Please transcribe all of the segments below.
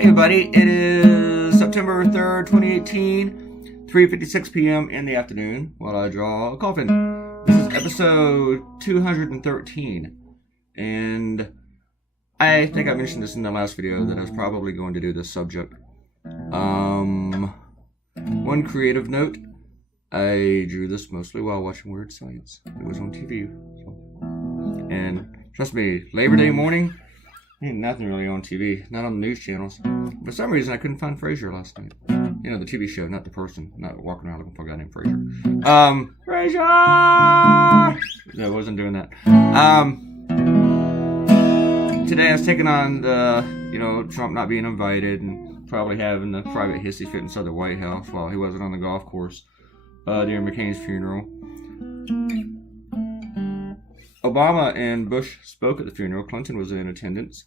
Hey everybody, it is September 3rd, 2018, 3:56 p.m. in the afternoon while I draw a coffin. This is episode 213, and I think I mentioned this in the last video that I was probably going to do this subject. One creative note, I drew this mostly while watching Weird Science. It was on TV, and trust me, Labor Day morning, ain't nothing really on TV, not on the news channels. For some reason, I couldn't find Frasier last night. You know, the TV show, not the person. Not walking around looking for a guy named Frasier. Frasier! No, I wasn't doing that. Today I was taking on the, Trump not being invited and probably having the private hissy fit inside the White House while he wasn't on the golf course during McCain's funeral. Obama and Bush spoke at the funeral. Clinton was in attendance.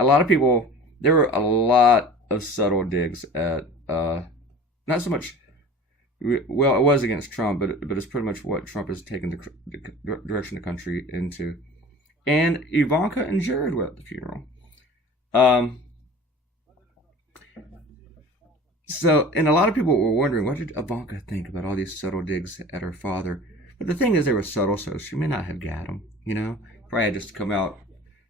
A lot of people, there were a lot of subtle digs at, not so much, well, it was against Trump, but it's pretty much what Trump has taken the direction of the country into. And Ivanka and Jared were at the funeral. And a lot of people were wondering, what did Ivanka think about all these subtle digs at her father? But the thing is, they were subtle, so she may not have got them, Probably had just come out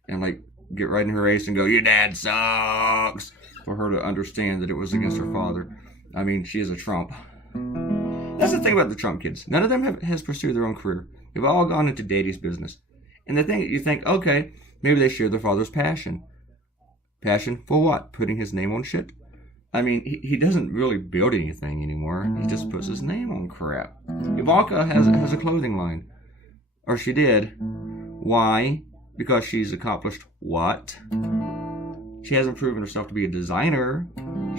and, get right in her face and go, your dad sucks, for her to understand that it was against her father. I mean, she is a Trump. That's the thing about the Trump kids. None of them has pursued their own career. They've all gone into daddy's business. And the thing, you think, okay, maybe they share their father's passion. Passion for what? Putting his name on shit? I mean, he doesn't really build anything anymore. He just puts his name on crap. Ivanka has a clothing line. Or she did. Why? Because she's accomplished what? She hasn't proven herself to be a designer.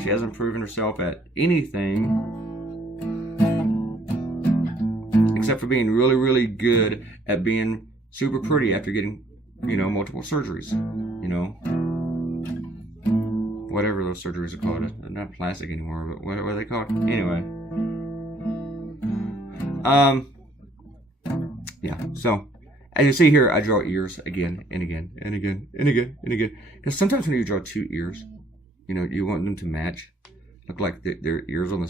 She hasn't proven herself at anything. Except for being really, really good at being super pretty after getting, multiple surgeries. Whatever those surgeries are called. They're not plastic anymore, but what are they called? Anyway. Yeah, so as you see here, I draw ears again and again and again and again and again. Because sometimes when you draw two ears, you want them to match. Look like their ears on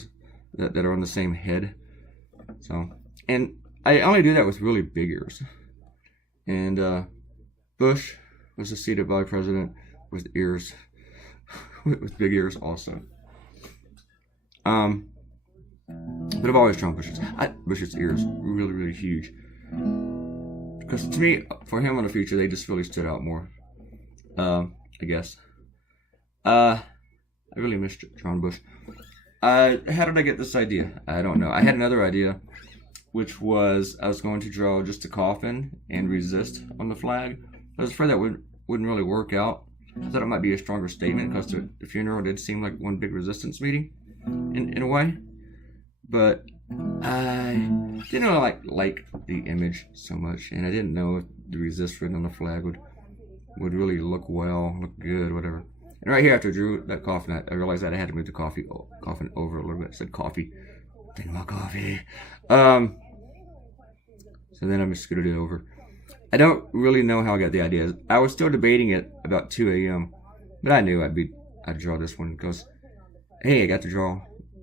that are on the same head. So, and I only do that with really big ears. And Bush was a seated vice president with ears. With big ears also. But I've always drawn Bush's ears really, really huge. Because to me, for him in the future, they just really stood out more. I guess. I really missed John Bush. How did I get this idea? I don't know. I had another idea, which was I was going to draw just a coffin and resist on the flag. I was afraid that wouldn't really work out. I thought it might be a stronger statement because the funeral did seem like one big resistance meeting in a way. But I didn't really like the image so much, and I didn't know if the resist written on the flag would really look good, whatever. And right here after I drew that coffin, I realized that I had to move the coffin over a little bit. I said coffee. Think about coffee. So then I just scooted it over. I don't really know how I got the idea. I was still debating it about 2 a.m., but I knew I'd draw this one because, hey, I got to draw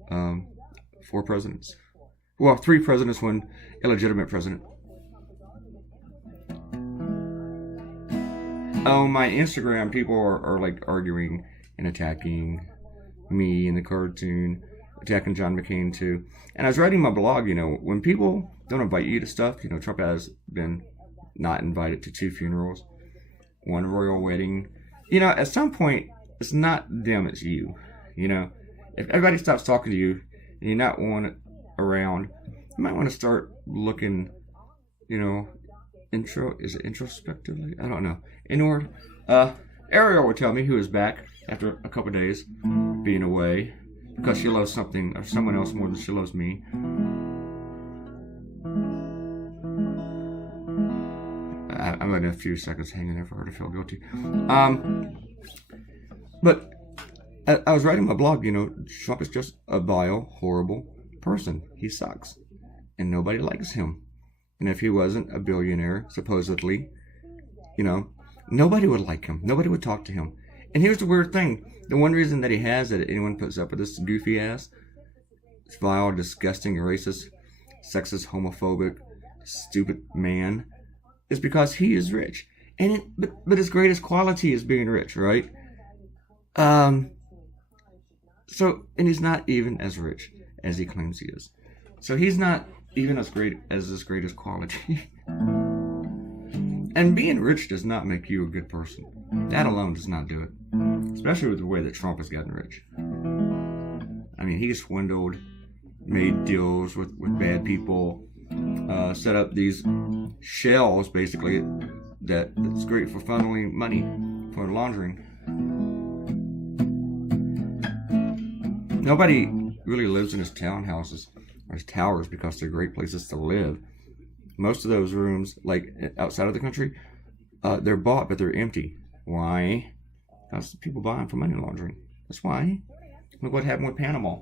4 presidents. Well, 3 presidents, 1 illegitimate president. On my Instagram, people are arguing and attacking me in the cartoon, attacking John McCain too. And I was writing my blog, when people don't invite you to stuff, Trump has been not invited to 2 funerals, 1 royal wedding. At some point, it's not them, it's you. If everybody stops talking to you and you're not wanted around, you might want to start looking, introspectively? I don't know. Inward. Ariel would tell me, who is back after a couple days being away because she loves something or someone else more than she loves me. I'm letting a few seconds hang in there for her to feel guilty. But I was writing my blog, Trump is just a vile, horrible person. He sucks. And nobody likes him. And if he wasn't a billionaire, supposedly, nobody would like him. Nobody would talk to him. And here's the weird thing. The one reason that he has that anyone puts up with this goofy ass, vile, disgusting, racist, sexist, homophobic, stupid man, is because he is rich. But his greatest quality is being rich, right? And he's not even as rich as he claims he is. So he's not even as great as his greatest quality. And being rich does not make you a good person. That alone does not do it. Especially with the way that Trump has gotten rich. I mean, he swindled, made deals with bad people, set up these shells, basically, that's great for funneling money, for laundering. Nobody really lives in his townhouses or his towers because they're great places to live. Most of those rooms, like outside of the country, they're bought, but they're empty. Why? Because people buy them for money laundering. That's why. Look what happened with Panama.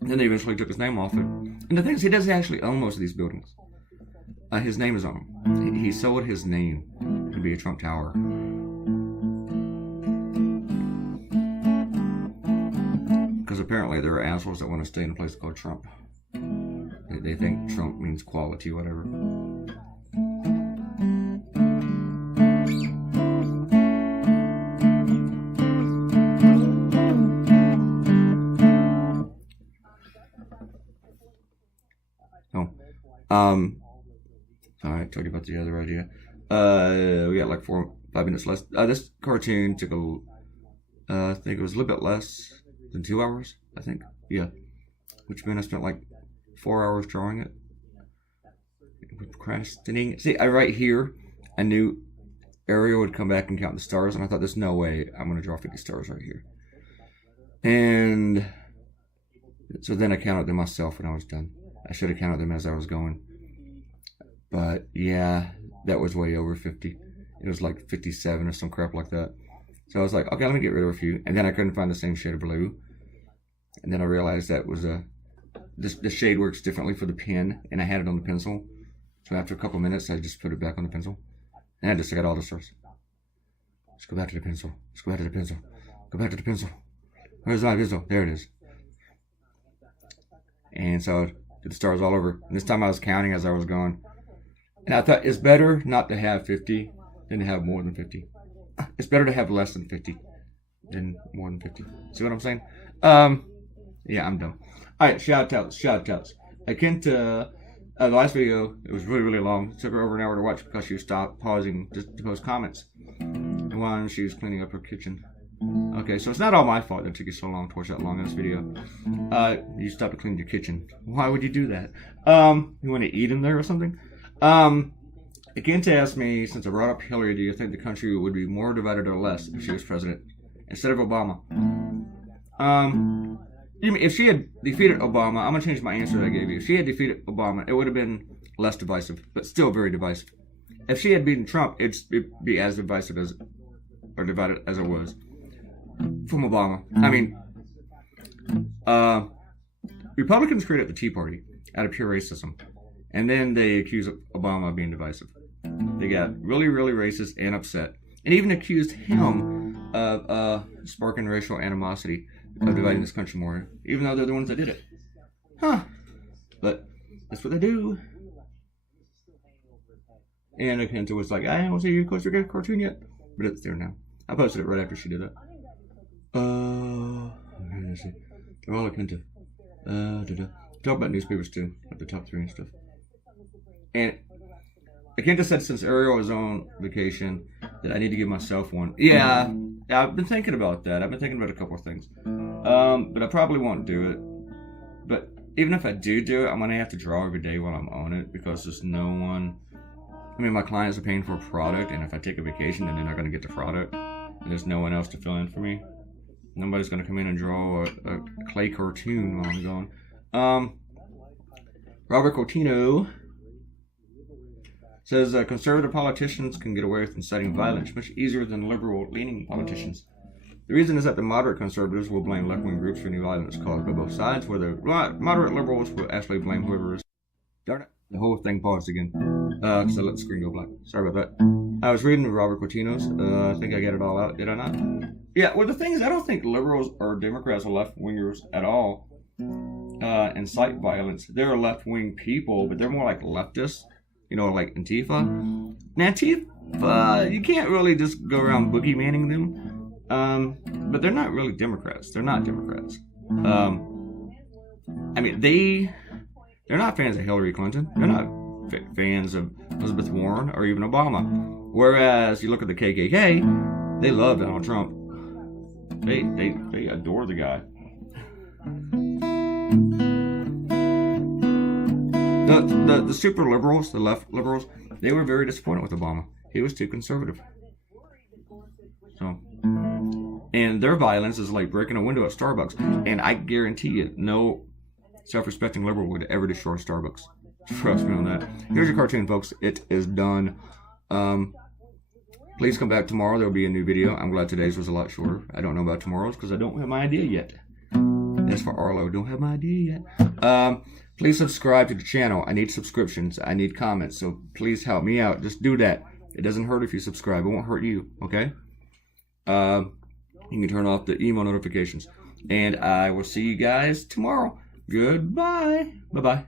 And then they eventually took his name off it. And the thing is, he doesn't actually own most of these buildings. His name is on them. He sold his name to be a Trump Tower. Because apparently there are assholes that want to stay in a place called Trump. They think Trump means quality, whatever. Alright, talking about the other idea. We got like 5 minutes left. This cartoon took I think it was a little bit less than 2 hours, I think. Yeah. Which meant I spent like 4 hours drawing it. Procrastinating. See, right here, I knew Ariel would come back and count the stars, and I thought, there's no way I'm going to draw 50 stars right here. And so then I counted them myself when I was done. I should have counted them as I was going. But yeah, that was way over 50. It was like 57 or some crap like that. So I was like, okay, let me get rid of a few. And then I couldn't find the same shade of blue. And then I realized that was the shade works differently for the pen, and I had it on the pencil. So after a couple minutes, I just put it back on the pencil. And I just got all the stars. Let's go back to the pencil. Let's go back to the pencil. Go back to the pencil. Where's my pencil? There it is. And so I did the stars all over. And this time I was counting as I was going. And I thought, it's better not to have 50 than to have more than 50. It's better to have less than 50 than more than 50. See what I'm saying? Yeah, I'm done. Alright, shout outs. Akin to the last video, it was really, really long. It took her over an hour to watch because she stopped pausing to post comments while she was cleaning up her kitchen. Okay, so it's not all my fault that it took you so long to watch that long in this video. You stopped to clean your kitchen. Why would you do that? You want to eat in there or something? Again, to ask me, since I brought up Hillary, do you think the country would be more divided or less if she was president instead of Obama? If she had defeated Obama, I'm going to change my answer that I gave you. If she had defeated Obama, it would have been less divisive, but still very divisive. If she had beaten Trump, it'd be as divisive as, or divided as it was from Obama. I mean, Republicans created the Tea Party out of pure racism. And then they accused Obama of being divisive. They got really, really racist and upset. And even accused him of sparking racial animosity, of dividing this country more, even though they're the ones that did it. Huh. But that's what they do. And Akenta was like, I don't see you post your cartoon yet. But it's there now. I posted it right after she did that. Where is it? They're all Akenta. Talk about newspapers too, like the top 3 and stuff. And Akenta said since Ariel was on vacation that I need to give myself one. Yeah, I've been thinking about that. I've been thinking about a couple of things. But I probably won't do it. But even if I do it, I'm going to have to draw every day while I'm on it because there's no one. I mean, my clients are paying for a product, and if I take a vacation, then they're not going to get the product. And there's no one else to fill in for me. Nobody's going to come in and draw a clay cartoon while I'm gone. Robert Coutinho says conservative politicians can get away with inciting violence much easier than liberal-leaning politicians. The reason is that the moderate conservatives will blame left-wing groups for any violence caused by both sides, where the moderate liberals will actually blame whoever is. Darn it, the whole thing paused again. Because I let the screen go black. Sorry about that. I was reading Robert Coutinho's. I think I got it all out. Did I not? Yeah, well, the thing is, I don't think liberals or Democrats or left-wingers at all incite violence. They're left-wing people, but they're more like leftists. You know, like Antifa. Now, Antifa, you can't really just go around boogeymanning them. But they're not really Democrats. They're not Democrats. I mean, they're not fans of Hillary Clinton. They're not fans of Elizabeth Warren or even Obama. Whereas you look at the KKK, they love Donald Trump. They adore the guy. The super liberals, the left liberals, they were very disappointed with Obama. He was too conservative. So, and their violence is like breaking a window at Starbucks. And I guarantee you, no self-respecting liberal would ever destroy Starbucks. Trust me on that. Here's your cartoon, folks. It is done. Please come back tomorrow. There'll be a new video. I'm glad today's was a lot shorter. I don't know about tomorrow's because I don't have my idea yet. As for Arlo, don't have my idea yet. Please subscribe to the channel. I need subscriptions. I need comments. So please help me out. Just do that. It doesn't hurt if you subscribe. It won't hurt you. Okay? You can turn off the email notifications. And I will see you guys tomorrow. Goodbye. Bye-bye.